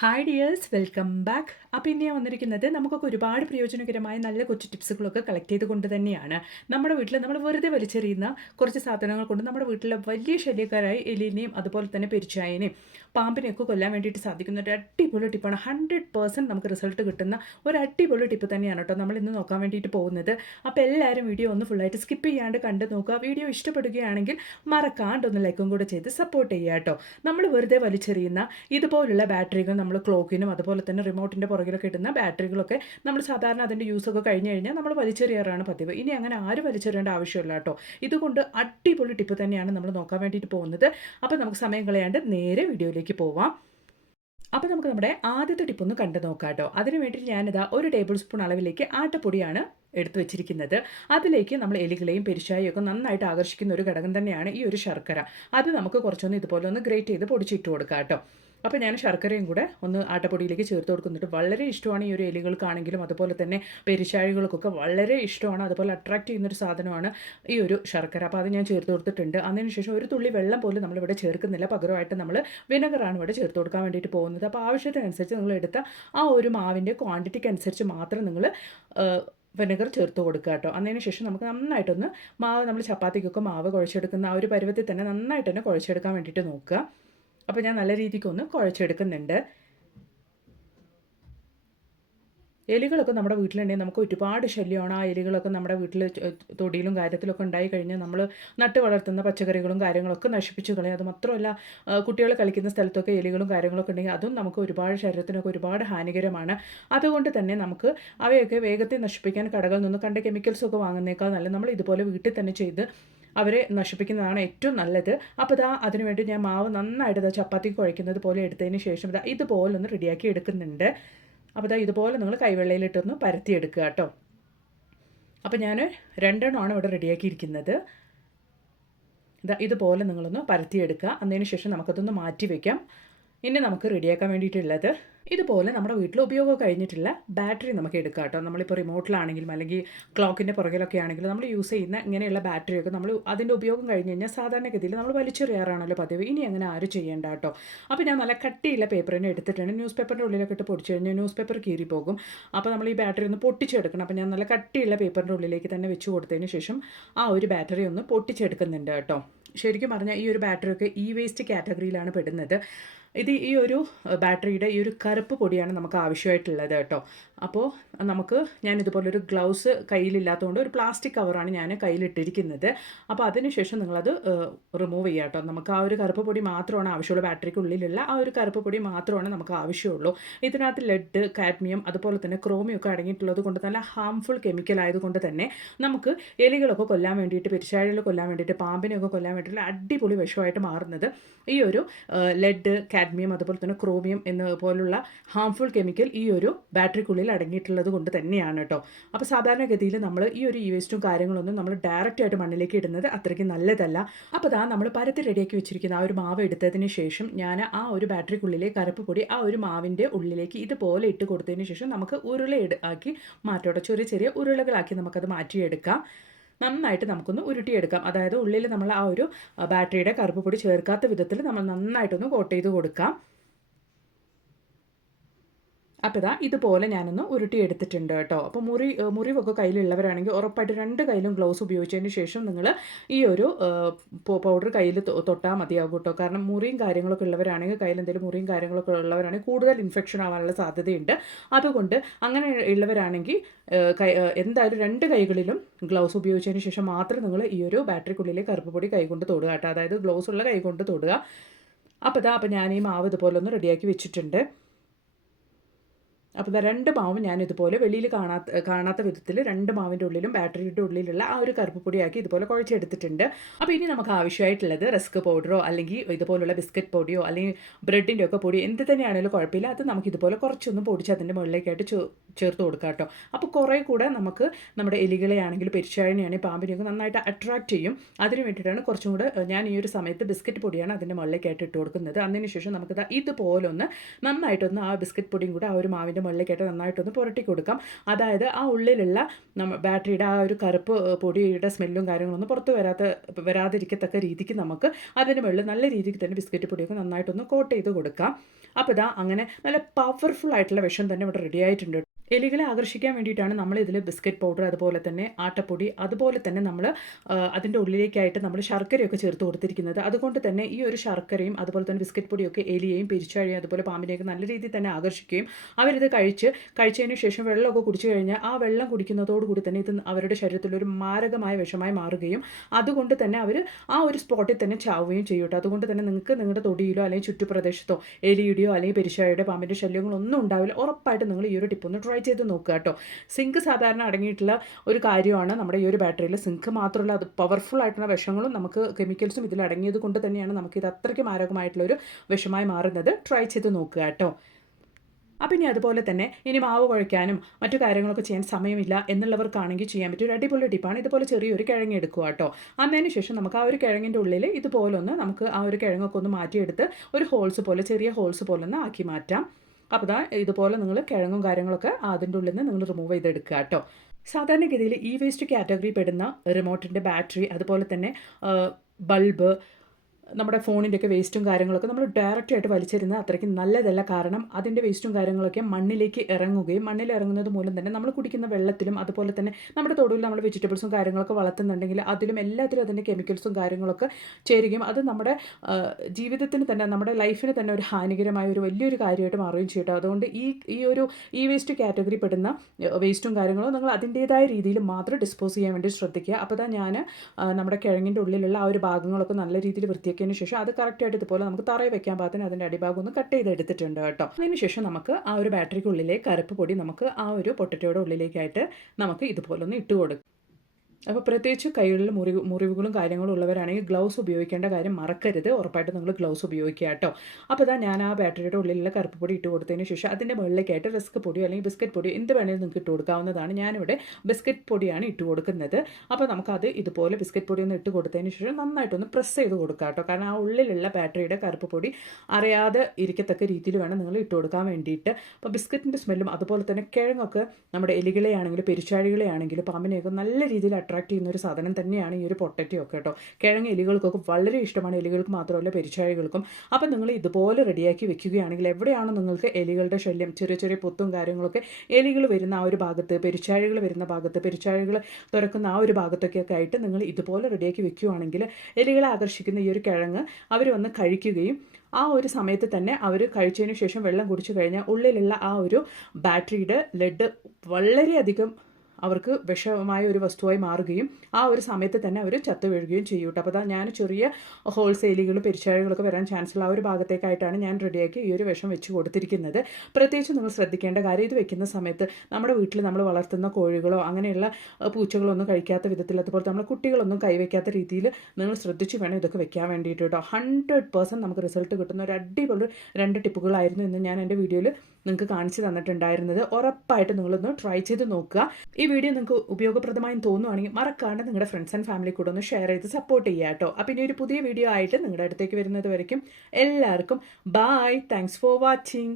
Hi dears welcome back അപ്പോൾ India വന്നിരിക്കുന്നത് നമുക്കൊക്കെ ഒരുപാട് പ്രയോജനകരമായ നല്ല കൊച്ചു ടിപ്സുകളൊക്കെ കളക്ട് ചെയ്തുകൊണ്ട് തന്നെയാണ്. നമ്മുടെ വീട്ടിൽ നമ്മൾ വെറുതെ വലിച്ചെറിയുന്ന കുറച്ച് സാധനങ്ങൾ കൊണ്ട് നമ്മുടെ വീട്ടിലെ വലിയ ശല്യക്കാരായി എലിനെയും അതുപോലെ തന്നെ പെരിച്ചായനെയും പാമ്പിനെയൊക്കെ കൊല്ലാൻ വേണ്ടിയിട്ട് സാധിക്കുന്ന ഒരു അടിപൊളി ടിപ്പാണ് ഹൺഡ്രഡ് പേഴ്സന്റ് നമുക്ക് റിസൾട്ട് കിട്ടുന്ന ഒരു അടിപൊളി ടിപ്പ് തന്നെയാണ് കേട്ടോ നമ്മൾ ഇന്ന് നോക്കാൻ വേണ്ടിയിട്ട് പോകുന്നത്. അപ്പോൾ എല്ലാവരും വീഡിയോ ഒന്ന് ഫുള്ളായിട്ട് സ്കിപ്പ് ചെയ്യാണ്ട് കണ്ട് നോക്കുക. വീഡിയോ ഇഷ്ടപ്പെടുകയാണെങ്കിൽ മറക്കാണ്ട് ഒന്ന് ലൈക്കും കൂടെ ചെയ്ത് സപ്പോർട്ട് ചെയ്യുക കേട്ടോ. നമ്മൾ വെറുതെ വലിച്ചെറിയുന്ന ഇതുപോലുള്ള ബാറ്ററികൾ നമ്മൾ ക്ലോക്കിനും അതുപോലെ തന്നെ റിമോട്ടിന്റെ പുറകിലൊക്കെ ഇടുന്ന ബാറ്ററികളൊക്കെ നമ്മൾ സാധാരണ അതിന്റെ യൂസൊക്കെ കഴിഞ്ഞ് കഴിഞ്ഞാൽ നമ്മൾ വലിച്ചെറിയാറാണ് പതിവ്. ഇനി അങ്ങനെ ആരും വലിച്ചെറിയേണ്ട ആവശ്യമില്ല കേട്ടോ. ഇതുകൊണ്ട് അടിപൊളി ടിപ്പ് തന്നെയാണ് നമ്മൾ നോക്കാൻ വേണ്ടിയിട്ട് പോകുന്നത്. അപ്പോൾ നമുക്ക് സമയം കളയാണ്ട് നേരെ വീഡിയോയിലേക്ക് പോവാം. അപ്പോൾ നമുക്ക് നമ്മുടെ ആദ്യത്തെ ടിപ്പ് ഒന്ന് കണ്ടു നോക്കാം കേട്ടോ. അതിന് വേണ്ടിയിട്ട് ഞാനിതാ ഒരു ടേബിൾ സ്പൂൺ അളവിലേക്ക് ആട്ടപ്പൊടിയാണ് എടുത്തു വെച്ചിരിക്കുന്നത്. അതിലേക്ക് നമ്മൾ എലികളെയും പെരിശായും ഒക്കെ നന്നായിട്ട് ആകർഷിക്കുന്ന ഒരു ഘടകം തന്നെയാണ് ഈ ഒരു ശർക്കര. അത് നമുക്ക് കുറച്ചൊന്ന് ഇതുപോലെ ഒന്ന് ഗ്രേറ്റ് ചെയ്ത് പൊടിച്ചിട്ട് കൊടുക്കാം കേട്ടോ. അപ്പോൾ ഞാൻ ശർക്കരയും കൂടെ ഒന്ന് ആട്ടപ്പൊടിയിലേക്ക് ചേർത്ത് കൊടുക്കുന്നുണ്ട്. വളരെ ഇഷ്ടമാണ് ഈ ഒരു എലികൾക്കാണെങ്കിലും അതുപോലെ തന്നെ പെരിശാഴികൾക്കൊക്കെ വളരെ ഇഷ്ടമാണ്. അതുപോലെ അട്രാക്റ്റ് ചെയ്യുന്നൊരു സാധനമാണ് ഈ ഒരു ശർക്കര. അപ്പോൾ അത് ഞാൻ ചേർത്ത് കൊടുത്തിട്ടുണ്ട്. അതിനുശേഷം ഒരു തുള്ളി വെള്ളം പോലും നമ്മളിവിടെ ചേർക്കുന്നില്ല. പകരമായിട്ട് നമ്മൾ വിനെഗറാണ് ഇവിടെ ചേർത്ത് കൊടുക്കാൻ വേണ്ടിയിട്ട് പോകുന്നത്. അപ്പോൾ ആവശ്യത്തിനനുസരിച്ച് നിങ്ങൾ എടുത്ത ആ ഒരു മാവിന്റെ ക്വാണ്ടിറ്റിക്ക് അനുസരിച്ച് മാത്രം നിങ്ങൾ വിനെഗർ ചേർത്ത് കൊടുക്കുക കേട്ടോ. അതിന് ശേഷം നമുക്ക് നന്നായിട്ടൊന്ന് മാവ് നമ്മൾ ചപ്പാത്തിക്കൊക്കെ മാവ് കുഴച്ചെടുക്കുന്ന ആ ഒരു പരുവത്തിൽ തന്നെ നന്നായിട്ട് തന്നെ കുഴച്ചെടുക്കാൻ വേണ്ടിയിട്ട് നോക്കുക. അപ്പോൾ ഞാൻ നല്ല രീതിക്കൊന്ന് കുഴച്ചെടുക്കുന്നുണ്ട്. എലികളൊക്കെ നമ്മുടെ വീട്ടിലുണ്ടെങ്കിൽ നമുക്ക് ഒരുപാട് ശല്യമാണ്. ആ എലികളൊക്കെ നമ്മുടെ വീട്ടിൽ തൊടിയിലും കാര്യത്തിലൊക്കെ ഉണ്ടായി കഴിഞ്ഞാൽ നമ്മൾ നട്ട് വളർത്തുന്ന പച്ചക്കറികളും കാര്യങ്ങളൊക്കെ നശിപ്പിച്ച് കളയും. അത് മാത്രമല്ല കുട്ടികൾ കളിക്കുന്ന സ്ഥലത്തൊക്കെ എലികളും കാര്യങ്ങളൊക്കെ ഉണ്ടെങ്കിൽ അതും നമുക്ക് ഒരുപാട് ശരീരത്തിനൊക്കെ ഒരുപാട് ഹാനികരമാണ്. അതുകൊണ്ട് തന്നെ നമുക്ക് അവയൊക്കെ വേഗത്തിൽ നശിപ്പിക്കാൻ കടകളിൽ നിന്ന് കണ്ട കെമിക്കൽസൊക്കെ വാങ്ങുന്നേക്കാൾ നല്ല നമ്മൾ ഇതുപോലെ വീട്ടിൽ തന്നെ ചെയ്ത് അവരെ നശിപ്പിക്കുന്നതാണ് ഏറ്റവും നല്ലത്. അപ്പോൾ ഇതാ അതിനുവേണ്ടി ഞാൻ മാവ് നന്നായിട്ട് ചപ്പാത്തി കുഴയ്ക്കുന്നത് പോലെ എടുത്തതിന് ശേഷം ഇതാ ഇതുപോലെ ഒന്ന് റെഡിയാക്കി എടുക്കുന്നുണ്ട്. അപ്പോൾ ഇതാ ഇതുപോലെ നിങ്ങൾ കൈവെള്ളയിലിട്ടൊന്ന് പരത്തിയെടുക്കുക കേട്ടോ. അപ്പോൾ ഞാൻ രണ്ടെണ്ണമാണ് ഇവിടെ റെഡിയാക്കിയിരിക്കുന്നത് ഇതാ ഇതുപോലെ നിങ്ങളൊന്ന് പരത്തിയെടുക്കുക. അതിന് ശേഷം നമുക്കതൊന്ന് മാറ്റി വയ്ക്കാം ഇനി നമുക്ക് റെഡിയാക്കാൻ വേണ്ടിയിട്ടുള്ളത് ഇതുപോലെ നമ്മുടെ വീട്ടിൽ ഉപയോഗം കഴിഞ്ഞിട്ടുള്ള ബാറ്ററി നമുക്ക് എടുക്കാം കേട്ടോ. നമ്മളിപ്പോൾ റിമോട്ടിലാണെങ്കിലും അല്ലെങ്കിൽ ക്ലോക്കിന്റെ പുറകിലൊക്കെ ആണെങ്കിലും നമ്മൾ യൂസ് ചെയ്യുന്ന ഇങ്ങനെയുള്ള ബാറ്ററിയൊക്കെ നമ്മൾ അതിന്റെ ഉപയോഗം കഴിഞ്ഞ് കഴിഞ്ഞാൽ സാധാരണഗതിയിൽ നമ്മൾ വലിച്ചെറിയാറാണല്ലോ പതിവ്. ഇനി അങ്ങനെ ആരും ചെയ്യേണ്ട കേട്ടോ. അപ്പോൾ ഞാൻ നല്ല കട്ടിയുള്ള പേപ്പറിനെ എടുത്തിട്ടുണ്ട്. ന്യൂസ് പേപ്പറിന്റെ ഉള്ളിലൊക്കെ ഇട്ട് പൊടിച്ചു കഴിഞ്ഞാൽ ന്യൂസ് പേപ്പർ കീറി പോകും. അപ്പോൾ നമ്മൾ ഈ ബാറ്ററി ഒന്ന് പൊട്ടിച്ചെടുക്കണം. അപ്പോൾ ഞാൻ നല്ല കട്ടിയുള്ള പേപ്പറിന്റെ ഉള്ളിലേക്ക് തന്നെ വെച്ച് കൊടുത്തതിന് ശേഷം ആ ഒരു ബാറ്ററി ഒന്ന് പൊട്ടിച്ചെടുക്കുന്നുണ്ട് കേട്ടോ. ശരിക്കും പറഞ്ഞാൽ ഈ ഒരു ബാറ്ററിയൊക്കെ ഇ വേസ്റ്റ് കാറ്റഗറിയിലാണ് പെടുന്നത്. ഇത് ഈ ഒരു ബാറ്ററിയുടെ ഈ ഒരു കറുപ്പ് പൊടിയാണ് നമുക്ക് ആവശ്യമായിട്ടുള്ളത് കേട്ടോ. അപ്പോൾ നമുക്ക് ഞാൻ ഇതുപോലൊരു ഗ്ലൗസ് കയ്യിലില്ലാത്തതുകൊണ്ട് ഒരു പ്ലാസ്റ്റിക് കവറാണ് ഞാൻ കയ്യിലിട്ടിരിക്കുന്നത്. അപ്പോൾ അതിനുശേഷം നിങ്ങളത് റിമൂവ് ചെയ്യുക കേട്ടോ നമുക്ക് ആ ഒരു കറുപ്പ് പൊടി മാത്രമാണ് ആവശ്യമുള്ളൂ. ബാറ്ററിക്ക് ഉള്ളിലുള്ള ആ ഒരു കറുപ്പ് പൊടി മാത്രമാണ് നമുക്ക് ആവശ്യമുള്ളൂ. ഇതിനകത്ത് ലെഡ് കാഡ്മിയം അതുപോലെ തന്നെ ക്രോമിയം ഒക്കെ അടങ്ങിയിട്ടുള്ളത് കൊണ്ട് നല്ല ഹാംഫുൾ കെമിക്കൽ ആയതുകൊണ്ട് തന്നെ നമുക്ക് എലികളൊക്കെ കൊല്ലാൻ വേണ്ടിയിട്ട് പെരിശാഴികൾ കൊല്ലാൻ വേണ്ടിയിട്ട് പാമ്പിനെയൊക്കെ കൊല്ലാൻ വേണ്ടിയിട്ടുള്ള അടിപൊളി വിഷമായിട്ട് മാറുന്നത് ഈ ഒരു ലെഡ് കാഡ്മിയം അതുപോലെ തന്നെ ക്രോമിയം എന്ന പോലുള്ള ഹാംഫുൾ കെമിക്കൽ ഈ ഒരു ബാറ്ററിക്കുള്ളിൽ അടങ്ങിയിട്ടുള്ളത് കൊണ്ട് തന്നെയാണ് കേട്ടോ അപ്പോൾ സാധാരണഗതിയിൽ നമ്മൾ ഈ ഒരു ഈ വേസ്റ്റും കാര്യങ്ങളൊന്നും നമ്മൾ ഡയറക്റ്റ് ആയിട്ട് മണ്ണിലേക്ക് ഇടുന്നത് അത്രയ്ക്ക് നല്ലതല്ല. അപ്പോൾ അതാ നമ്മൾ പരത്തി റെഡിയാക്കി വെച്ചിരിക്കുന്ന ആ ഒരു മാവ് എടുത്തതിന് ശേഷം ഞാൻ ആ ഒരു ബാറ്ററിക്കുള്ളിലെ കറുപ്പ് പൊടി ആ ഒരു മാവിന്റെ ഉള്ളിലേക്ക് ഇതുപോലെ ഇട്ട് കൊടുത്തതിന് ശേഷം നമുക്ക് ഉരുള ആക്കി മാറ്റോട്ടെ. ചെറിയ ചെറിയ ഉരുളകളാക്കി നമുക്കത് മാറ്റിയെടുക്കാം. നന്നായിട്ട് നമുക്കൊന്ന് ഉരുട്ടിയെടുക്കാം. അതായത് ഉള്ളിൽ നമ്മൾ ആ ഒരു ബാറ്ററിയുടെ കറുപ്പ് പൊടി ചേർക്കാത്ത വിധത്തിൽ നമ്മൾ നന്നായിട്ടൊന്ന് കോട്ട് ചെയ്ത് കൊടുക്കാം. അപ്പോൾ ഇതാ ഇതുപോലെ ഞാനൊന്ന് ഉരുട്ടി എടുത്തിട്ടുണ്ട് കേട്ടോ. അപ്പോൾ മുറി മുറിവൊക്കെ കയ്യിലുള്ളവരാണെങ്കിൽ ഉറപ്പായിട്ട് രണ്ട് കയ്യിലും ഗ്ലൗസ് ഉപയോഗിച്ചതിന് ശേഷം നിങ്ങൾ ഈ ഒരു പൗഡർ കയ്യിൽ തൊട്ടാൽ മതിയാകും കേട്ടോ. കാരണം മുറിയും കാര്യങ്ങളൊക്കെ ഉള്ളവരാണെങ്കിൽ കയ്യിൽ എന്തെങ്കിലും മുറിയും കാര്യങ്ങളൊക്കെ ഉള്ളവരാണെങ്കിൽ കൂടുതൽ ഇൻഫെക്ഷൻ ആവാനുള്ള സാധ്യതയുണ്ട്. അതുകൊണ്ട് അങ്ങനെ ഉള്ളവരാണെങ്കിൽ എന്തായാലും രണ്ട് കൈകളിലും ഗ്ലൗസ് ഉപയോഗിച്ചതിന് ശേഷം മാത്രം നിങ്ങൾ ഈ ഒരു ബാറ്ററിക്കുള്ളിലെ കറുപ്പ് പൊടി കൈകൊണ്ട് തൊടുക കേട്ടോ. അതായത് ഗ്ലൗസ് ഉള്ള കൈകൊണ്ട് തൊടുക. അപ്പോൾ ഇതാ അപ്പോൾ ഞാൻ ഈ മാവ് ഇതുപോലെ ഒന്ന് റെഡിയാക്കി വെച്ചിട്ടുണ്ട്. അപ്പോൾ രണ്ട് മാവും ഞാൻ ഇതുപോലെ വെളിയിൽ കാണാത്ത കാണാത്ത വിധത്തിൽ രണ്ട് മാവിന്റെ ഉള്ളിലും ബാറ്ററിയുടെ ഉള്ളിലുള്ള ആ ഒരു കറുപ്പ് പൊടിയാക്കി ഇതുപോലെ കുഴച്ചെടുത്തിട്ടുണ്ട്. അപ്പോൾ ഇനി നമുക്ക് ആവശ്യമായിട്ടുള്ളത് റസ്ക് പൗഡറോ അല്ലെങ്കിൽ ഇതുപോലുള്ള ബിസ്ക്കറ്റ് പൊടിയോ അല്ലെങ്കിൽ ബ്രെഡിന്റെ ഒക്കെ പൊടി എന്ത് തന്നെയാണെങ്കിലും കുഴപ്പമില്ല. അത് നമുക്ക് ഇതുപോലെ കുറച്ചൊന്ന് പൊടിച്ച് അതിന്റെ മുകളിലേക്കായിട്ട് ചേർത്ത് കൊടുക്കാം കേട്ടോ. അപ്പോൾ കുറേ കൂടെ നമുക്ക് നമ്മുടെ എലികളെ ആണെങ്കിലും പെരിച്ചാഴിനെയാണെങ്കിൽ പാമ്പിനെയൊക്കെ നന്നായിട്ട് അട്രാക്റ്റ് ചെയ്യും. അതിന് വേണ്ടിയിട്ടാണ് കുറച്ചും കൂടെ ഞാൻ ഈ ഒരു സമയത്ത് ബിസ്ക്കറ്റ് പൊടിയാണ് അതിന്റെ മുകളിലേക്കായിട്ട് ഇട്ട് കൊടുക്കുന്നത്. അതിനുശേഷം നമുക്ക് ഇതുപോലൊന്ന് നന്നായിട്ടൊന്ന് ആ ബിസ്ക്കറ്റ് പൊടിയും കൂടെ ആ ഒരു മാവിന്റെ മുകളിലേക്കായിട്ട് നന്നായിട്ടൊന്ന് പുരട്ടി കൊടുക്കാം. അതായത് ആ ഉള്ളിലുള്ള നമ്മ ബാറ്ററിയുടെ ആ ഒരു കറുപ്പ് പൊടിയുടെ സ്മെല്ലും കാര്യങ്ങളൊന്നും പുറത്ത് വരാത്ത വരാതിരിക്കത്തക്ക രീതിക്ക് നമുക്ക് അതിന് മുകളിൽ നല്ല രീതിക്ക് തന്നെ ബിസ്ക്കറ്റ് പൊടിയൊക്കെ നന്നായിട്ടൊന്ന് കോട്ട് ചെയ്ത് കൊടുക്കാം. അപ്പോൾ ഇതാ അങ്ങനെ നല്ല പവർഫുൾ ആയിട്ടുള്ള വിഷം തന്നെ ഇവിടെ റെഡി ആയിട്ടുണ്ട്. എലികളെ ആകർഷിക്കാൻ വേണ്ടിയിട്ടാണ് നമ്മൾ ഇതിൽ ബിസ്ക്കറ്റ് പൗഡർ അതുപോലെ തന്നെ ആട്ടപ്പൊടി അതുപോലെ തന്നെ നമ്മൾ അതിന്റെ ഉള്ളിലേക്കായിട്ട് നമ്മൾ ശർക്കരയൊക്കെ ചേർത്ത് കൊടുത്തിരിക്കുന്നത്. അതുകൊണ്ട് തന്നെ ഈ ഒരു ശർക്കരയും അതുപോലെ തന്നെ ബിസ്ക്കറ്റ് പൊടിയൊക്കെ എലിയെയും പെരിച്ചാഴിയും അതുപോലെ പാമ്പിനെയൊക്കെ നല്ല രീതിയിൽ തന്നെ ആകർഷിക്കുകയും അവരിത് കഴിച്ച് കഴിച്ചതിന് ശേഷം വെള്ളമൊക്കെ കുടിച്ചു കഴിഞ്ഞാൽ ആ വെള്ളം കുടിക്കുന്നതോടുകൂടി തന്നെ ഇത് അവരുടെ ശരീരത്തിലൊരു മാരകമായ വിഷമായി മാറുകയും അതുകൊണ്ട് തന്നെ അവർ ആ ഒരു സ്പോട്ടിൽ തന്നെ ചാവുകയും ചെയ്യും അതുകൊണ്ട് തന്നെ നിങ്ങൾക്ക് നിങ്ങളുടെ തൊടിയിലോ അല്ലെങ്കിൽ ചുറ്റുപ്രദേശത്തോ എലിയുടെയോ അല്ലെങ്കിൽ പെരിശായുടെ പാമ്പിന്റെ ശല്യങ്ങളൊന്നും ഉണ്ടാവില്ല. ഉറപ്പായിട്ട് നിങ്ങൾ ഈ ഒരു ടിപ്പ് ഒന്ന് ട്രൈ ചെയ്ത് നോക്കുക കേട്ടോ. സിങ്ക് സാധാരണ അടങ്ങിയിട്ടുള്ള ഒരു കാര്യമാണ്. നമ്മുടെ ഈ ഒരു ബാറ്ററിയിൽ സിങ്ക് മാത്രമല്ല അത് പവർഫുൾ ആയിട്ടുള്ള വിഷങ്ങളും നമുക്ക് കെമിക്കൽസും ഇതിൽ അടങ്ങിയത് കൊണ്ട് തന്നെയാണ് നമുക്ക് ഇത് അത്രയ്ക്ക് മാരകമായിട്ടുള്ള ഒരു വിഷമായി മാറുന്നത്. ട്രൈ ചെയ്ത് നോക്കുക കേട്ടോ. അപ്പം ഇനി അതുപോലെ തന്നെ ഇനി മാവ് കുഴയ്ക്കാനും മറ്റു കാര്യങ്ങളൊക്കെ ചെയ്യാൻ സമയമില്ല എന്നുള്ളവർക്കാണെങ്കിൽ ചെയ്യാൻ പറ്റിയ ഒരു അടിപൊളി ടിപ്പാണ് ഇതുപോലെ ചെറിയൊരു കിഴങ്ങ് എടുക്കുക കേട്ടോ. അന്നതിന് ശേഷം നമുക്ക് ആ ഒരു കിഴങ്ങിന്റെ ഉള്ളിൽ ഇതുപോലൊന്ന് നമുക്ക് ആ ഒരു കിഴങ്ങൊക്കെ ഒന്ന് മാറ്റിയെടുത്ത് ഒരു ഹോൾസ് പോലെ ചെറിയ ഹോൾസ് പോലെ ഒന്ന് ആക്കി മാറ്റാം. അപ്പോൾ ഇതാ ഇതുപോലെ നിങ്ങൾ കിഴങ്ങും കാര്യങ്ങളൊക്കെ അതിന്റെ ഉള്ളിൽ നിന്ന് നിങ്ങൾ റിമൂവ് ചെയ്തെടുക്കുക കേട്ടോ. സാധാരണഗതിയിൽ ഈ വേസ്റ്റ് കാറ്റഗറി പെടുന്ന റിമോട്ടിന്റെ ബാറ്ററി അതുപോലെ തന്നെ ബൾബ് നമ്മുടെ ഫോണിന്റെയൊക്കെ വേസ്റ്റും കാര്യങ്ങളൊക്കെ നമ്മൾ ഡയറക്റ്റ് ആയിട്ട് വലിച്ചെറിയുന്നത് അത്രയ്ക്ക് നല്ലതല്ല. കാരണം അതിന്റെ വേസ്റ്റും കാര്യങ്ങളൊക്കെ മണ്ണിലേക്ക് ഇറങ്ങുകയും മണ്ണിൽ ഇറങ്ങുന്നത് മൂലം തന്നെ നമ്മൾ കുടിക്കുന്ന വെള്ളത്തിലും അതുപോലെ തന്നെ നമ്മുടെ തൊടുവിൽ നമ്മൾ വെജിറ്റബിൾസും കാര്യങ്ങളൊക്കെ വളർത്തുന്നുണ്ടെങ്കിൽ അതിലും എല്ലാത്തിലും അതിന്റെ കെമിക്കൽസും കാര്യങ്ങളൊക്കെ ചേരുകയും അത് നമ്മുടെ ജീവിതത്തിന് തന്നെ നമ്മുടെ ലൈഫിന് തന്നെ ഒരു ഹാനികരമായ ഒരു വലിയൊരു കാര്യമായിട്ട് മാറുകയും ചെയ്യട്ടോ അതുകൊണ്ട് ഈ ഈ ഒരു ഈ വേസ്റ്റ് കാറ്റഗറി പെടുന്ന വേസ്റ്റും കാര്യങ്ങളും നിങ്ങൾ അതിന്റേതായ രീതിയിൽ മാത്രം ഡിസ്പോസ് ചെയ്യാൻ വേണ്ടി ശ്രദ്ധിക്കുക. അപ്പോൾ ഞാൻ നമ്മുടെ കിഴങ്ങിന്റെ ഉള്ളിലുള്ള ആ ഒരു ഭാഗങ്ങളൊക്കെ നല്ല രീതിയിൽ വൃത്തിയാക്കിയതിന് ശേഷം അത് കറക്റ്റായിട്ട് ഇതുപോലെ നമുക്ക് തറയിൽ വെക്കാൻ പാകത്തിന് അതിന്റെ അടിഭാഗം ഒന്ന് കട്ട് ചെയ്ത് എടുത്തിട്ടുണ്ട് കേട്ടോ. അതിന് ശേഷം നമുക്ക് ആ ഒരു ബാറ്ററിക്കുള്ളിലെ കറുപ്പ് പൊടി നമുക്ക് ആ ഒരു പൊട്ടറ്റോയുടെ ഉള്ളിലേക്കായിട്ട് നമുക്ക് ഇതുപോലെ ഒന്ന് ഇട്ട് കൊടുക്കും. അപ്പോൾ പ്രത്യേകിച്ച് കൈകളിൽ മുറിവ് മുറിവുകളും കാര്യങ്ങളും ഉള്ളവരാണെങ്കിൽ ഗ്ലൗസ് ഉപയോഗിക്കേണ്ട കാര്യം മറക്കരുത്. ഉറപ്പായിട്ട് നിങ്ങൾ ഗ്ലൗസ് ഉപയോഗിക്കുക കേട്ടോ. അപ്പോൾ ഇതാ ഞാൻ ആ ബാറ്ററിയുടെ ഉള്ളിലുള്ള കറുപ്പ് പൊടി ഇട്ട് കൊടുത്തതിന് ശേഷം അതിന്റെ മുകളിലേക്കായിട്ട് റിസ്ക് പൊടിയോ അല്ലെങ്കിൽ ബിസ്ക്കറ്റ് പൊടിയോ എന്ത് വേണമെങ്കിലും നിങ്ങൾക്ക് ഇട്ട് കൊടുക്കാവുന്നതാണ്. ഞാനിവിടെ ബിസ്ക്കറ്റ് പൊടിയാണ് ഇട്ട് കൊടുക്കുന്നത്. അപ്പോൾ നമുക്കത് ഇതുപോലെ ബിസ്ക്കറ്റ് പൊടി ഒന്ന് ഇട്ട് കൊടുത്തതിന് ശേഷം നന്നായിട്ടൊന്ന് പ്രസ് ചെയ്ത് കൊടുക്കുക കേട്ടോ. കാരണം ആ ഉള്ളിലുള്ള ബാറ്ററിയുടെ കറുപ്പ് പൊടി അറിയാതെ ഇരിക്കത്തക്ക രീതിയിൽ വേണം നിങ്ങൾ ഇട്ട് കൊടുക്കാൻ വേണ്ടിയിട്ട്. അപ്പോൾ ബിസ്ക്കറ്റിന്റെ സ്മെല്ലും അതുപോലെ തന്നെ കിഴങ്ങൊക്കെ നമ്മുടെ എലികളെയാണെങ്കിലും പെരിച്ചാഴികളെയാണെങ്കിലും പെരിച്ചാഴികളെ പാമ്പിനെയൊക്കെ നല്ല രീതിയിൽ അട്രാക്ട് ചെയ്യുന്ന ഒരു സാധനം തന്നെയാണ് ഈ ഒരു പൊട്ടറ്റോ ഒക്കെ കേട്ടോ. കിഴങ്ങ് എലികൾക്കൊക്കെ വളരെ ഇഷ്ടമാണ് എലികൾക്ക് മാത്രമല്ല പെരിച്ചാഴികൾക്കും അപ്പം നിങ്ങൾ ഇതുപോലെ റെഡിയാക്കി വെക്കുകയാണെങ്കിൽ എവിടെയാണ് നിങ്ങൾക്ക് എലികളുടെ ശല്യം? ചെറിയ ചെറിയ പൊത്തും കാര്യങ്ങളൊക്കെ എലികൾ വരുന്ന ആ ഒരു ഭാഗത്ത് പെരിച്ചാഴികൾ വരുന്ന ഭാഗത്ത് പെരിച്ചാഴികൾ തുറക്കുന്ന ആ ഒരു ഭാഗത്തൊക്കെ ആയിട്ട് നിങ്ങൾ ഇതുപോലെ റെഡിയാക്കി വെക്കുകയാണെങ്കിൽ എലികളെ ആകർഷിക്കുന്ന ഈ ഒരു കിഴങ്ങ് അവർ വന്ന് കഴിക്കുകയും ആ ഒരു സമയത്ത് തന്നെ അവർ കഴിച്ചതിന് ശേഷം വെള്ളം കുടിച്ചു കഴിഞ്ഞാൽ ഉള്ളിലുള്ള ആ ഒരു ബാറ്ററിയുടെ ലെഡ് വളരെയധികം അവർക്ക് വിഷമായ ഒരു വസ്തുവായി മാറുകയും ആ ഒരു സമയത്ത് തന്നെ അവർ ചത്തു വീഴുകയും ചെയ്യും കേട്ടോ. അപ്പോൾ ഞാൻ ചെറിയ ഹോൾസെയിലുകൾ പെരിച്ചാഴികളൊക്കെ വരാൻ ചാൻസ് ഉള്ള ആ ഒരു ഭാഗത്തേക്കായിട്ടാണ് ഞാൻ റെഡിയാക്കി ഈ ഒരു വിഷം വെച്ച് കൊടുത്തിരിക്കുന്നത്. പ്രത്യേകിച്ച് നിങ്ങൾ ശ്രദ്ധിക്കേണ്ട കാര്യം ഇത് വെക്കുന്ന സമയത്ത് നമ്മുടെ വീട്ടിൽ നമ്മൾ വളർത്തുന്ന കോഴികളോ അങ്ങനെയുള്ള പൂച്ചകളൊന്നും കഴിക്കാത്ത വിധത്തിൽ അതുപോലെ നമ്മുടെ കുട്ടികളൊന്നും കൈവയ്ക്കാത്ത രീതിയിൽ നിങ്ങൾ ശ്രദ്ധിച്ച് വേണം ഇതൊക്കെ വെക്കാൻ വേണ്ടിയിട്ട് കേട്ടോ. ഹൺഡ്രഡ് നമുക്ക് റിസൾട്ട് കിട്ടുന്ന ഒരു അടിപൊളി രണ്ട് ടിപ്പുകളായിരുന്നു ഇന്ന് ഞാൻ എന്റെ വീഡിയോയിൽ നിങ്ങൾക്ക് കാണിച്ചു തന്നിട്ടുണ്ടായിരുന്നത്. ഉറപ്പായിട്ട് നിങ്ങളൊന്ന് ട്രൈ ചെയ്ത് നോക്കുക. ഈ വീഡിയോ നിങ്ങൾക്ക് ഉപയോഗപ്രദമായി തോന്നുവാണെങ്കിൽ മറക്കാണ്ട് നിങ്ങളുടെ ഫ്രണ്ട്സ് ആൻഡ് ഫാമിലി കൂടെ ഒന്ന് ഷെയർ ചെയ്ത് സപ്പോർട്ട് ചെയ്യുക കേട്ടോ. അപ്പം ഇനി ഒരു പുതിയ വീഡിയോ ആയിട്ട് നിങ്ങളുടെ അടുത്തേക്ക് വരുന്നത് വരയ്ക്കും. എല്ലാവർക്കും ബായ് താങ്ക്സ് ഫോർ വാച്ചിങ്